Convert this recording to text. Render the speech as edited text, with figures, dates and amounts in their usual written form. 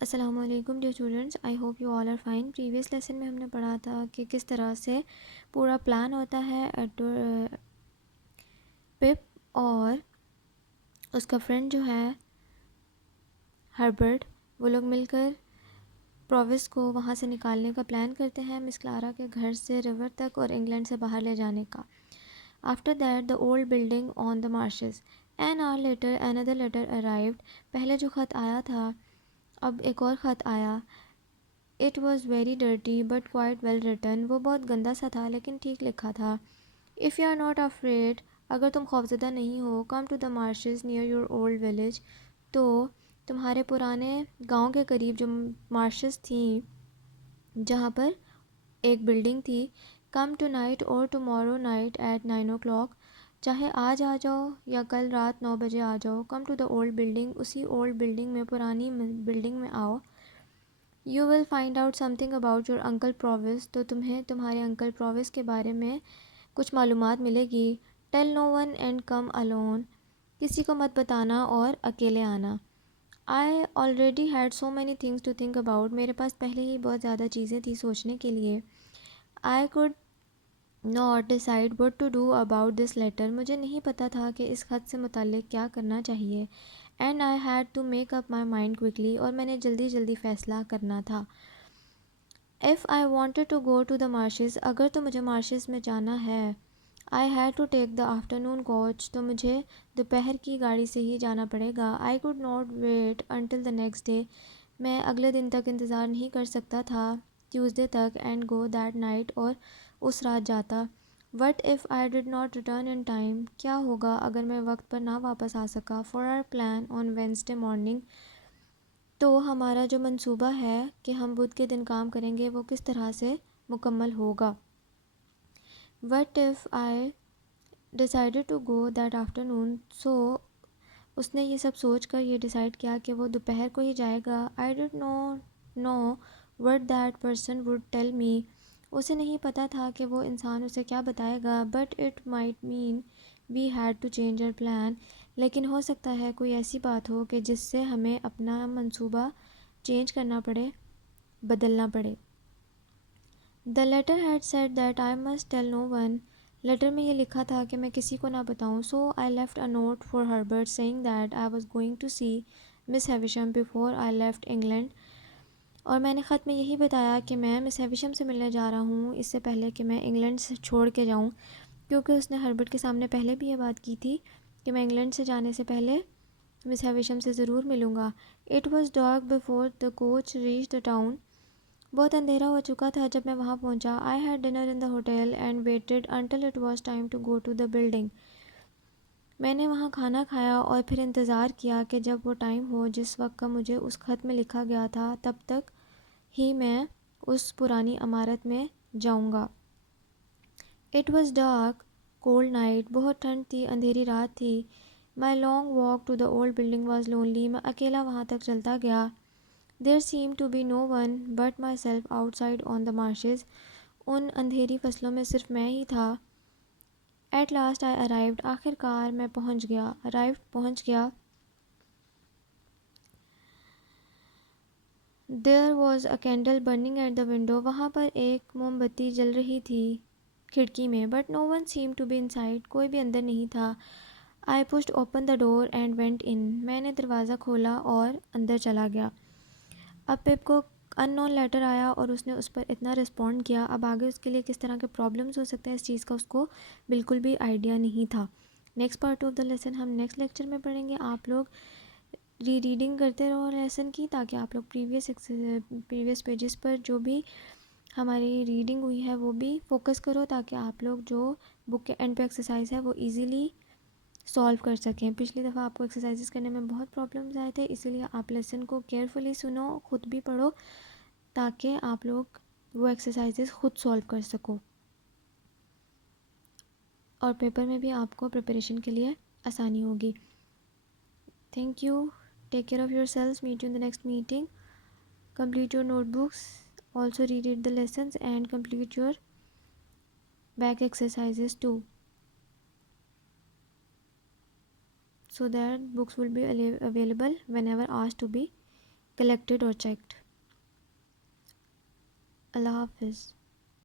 السلام علیکم dear students, I hope you all are fine. Previous lesson میں ہم نے پڑھا تھا کہ کس طرح سے پورا پلان ہوتا ہے پپ اور اس کا فرینڈ جو ہے ہربرٹ، وہ لوگ مل کر پرووس کو وہاں سے نکالنے کا پلان کرتے ہیں، مس کلارا کے گھر سے ریور تک اور انگلینڈ سے باہر لے جانے کا۔ After that the old building on the marshes, an hour later another letter arrived۔ پہلے جو خط آیا تھا اب ایک اور خط آیا۔ It was very dirty but quite well written, وہ بہت گندا سا تھا لیکن ٹھیک لکھا تھا۔ If you are not afraid, اگر تم خوفزدہ نہیں ہو، come to the marshes near your old village, تو تمہارے پرانے گاؤں کے قریب جو مارشز تھیں جہاں پر ایک بلڈنگ تھی، کم ٹو نائٹ اور ٹمورو نائٹ ایٹ 9 o'clock، چاہے آج آ جاؤ یا کل رات 9 بجے آ جاؤ، come to the old building, اسی اولڈ بلڈنگ میں، پرانی بلڈنگ میں آؤ۔ You will find out something about your uncle proves, تو تمہیں تمہارے انکل پرووس کے بارے میں کچھ معلومات ملے گی۔ Tell no one and come alone, کسی کو مت بتانا اور اکیلے آنا۔ I already had so many things to think about, میرے پاس پہلے ہی بہت زیادہ چیزیں تھیں سوچنے کے لیے۔ I could not decide what to do about this letter, مجھے نہیں پتہ تھا کہ اس خط سے متعلق کیا کرنا چاہیے۔ And I had to make up my mind quickly, اور میں نے جلدی جلدی فیصلہ کرنا تھا۔ If I wanted to go to the marshes, اگر تو مجھے مارشز میں جانا ہے، I had to take the afternoon coach, تو مجھے دوپہر کی گاڑی سے ہی جانا پڑے گا۔ I could not wait until the next day, میں اگلے دن تک انتظار نہیں کر سکتا تھا، ٹیوزڈے تک، اینڈ گو دیٹ نائٹ، اور اس رات جاتا۔ What if I did not return in time, کیا ہوگا اگر میں وقت پر نہ واپس آ سکا، for our plan on Wednesday morning, تو ہمارا جو منصوبہ ہے کہ ہم بدھ کے دن کام کریں گے وہ کس طرح سے مکمل ہوگا۔ What if I decided to go that afternoon, so اس نے یہ سب سوچ کر یہ ڈیسائیڈ کیا کہ وہ دوپہر کو ہی جائے گا۔ I did know what that person would tell me, اسے نہیں پتہ تھا کہ وہ انسان اسے کیا بتائے گا۔ But it might mean we had to change our plan, لیکن ہو سکتا ہے کوئی ایسی بات ہو کہ جس سے ہمیں اپنا منصوبہ چینج کرنا پڑے، بدلنا پڑے۔ The letter had said that I must tell no one, letter میں یہ لکھا تھا کہ میں کسی کو نہ بتاؤں۔ So I left a note for Herbert saying that I was going to see Miss Havisham before I left England, اور میں نے خط میں یہی بتایا کہ میں مس ہیویشم سے ملنے جا رہا ہوں اس سے پہلے کہ میں انگلینڈ سے چھوڑ کے جاؤں، کیونکہ اس نے ہربرٹ کے سامنے پہلے بھی یہ بات کی تھی کہ میں انگلینڈ سے جانے سے پہلے مس ہیویشم سے ضرور ملوں گا۔ It was dark before the coach reach the town, بہت اندھیرا ہو چکا تھا جب میں وہاں پہنچا۔ I had dinner in the hotel and waited until it was time to go to the building, میں نے وہاں کھانا کھایا اور پھر انتظار کیا کہ جب وہ ٹائم ہو جس وقت کا مجھے اس خط میں لکھا گیا تھا، تب تک ہی میں اس پرانی عمارت میں جاؤں گا۔ It was dark cold night, بہت ٹھنڈ تھی، اندھیری رات تھی۔ My long walk to the old building was lonely, میں اکیلا وہاں تک چلتا گیا۔ There seem to be no one but myself outside on the marshes, ان اندھیری فصلوں میں صرف میں ہی تھا۔ ایٹ لاسٹ آئی ارائیوڈ، آخر کار میں پہنچ گیا۔ There was a candle burning at the window, وہاں پر ایک موم بتی جل رہی تھی کھڑکی میں، but no one seem to be inside, کوئی بھی اندر نہیں تھا۔ I pushed open the door and went in, میں نے دروازہ کھولا اور اندر چلا گیا۔ اب پپ کو ان نون لیٹر آیا اور اس نے اس پر اتنا رسپونڈ کیا، اب آگے اس کے لیے کس طرح کے پرابلمس ہو سکتے ہیں اس چیز کا اس کو بالکل بھی آئیڈیا نہیں تھا۔ Next part of the lesson ہم نیکسٹ لیکچر میں پڑھیں گے۔ آپ لوگ ریڈنگ کرتے رہو لیسن کی، تاکہ آپ لوگ پریویس پیجز پر جو بھی ہماری ریڈنگ ہوئی ہے وہ بھی فوکس کرو، تاکہ آپ لوگ جو بک کے اینڈ پہ ایکسرسائز ہے وہ ایزیلی سولو کر سکیں۔ پچھلی دفعہ آپ کو ایکسرسائزز کرنے میں بہت پرابلمز آئے تھے، اسی لیے آپ لیسن کو کیئرفلی سنو، خود بھی پڑھو، تاکہ آپ لوگ وہ ایکسرسائزز خود سولو کر سکو، اور پیپر میں بھی آپ کو پریپریشن کے لیے آسانی ہوگی۔ Thank you, take care of your selves, meet you in the next meeting, complete your notebooks, also reread the lessons and complete your back exercises too, so that books will be available whenever asked to be collected or checked. Allah Hafiz.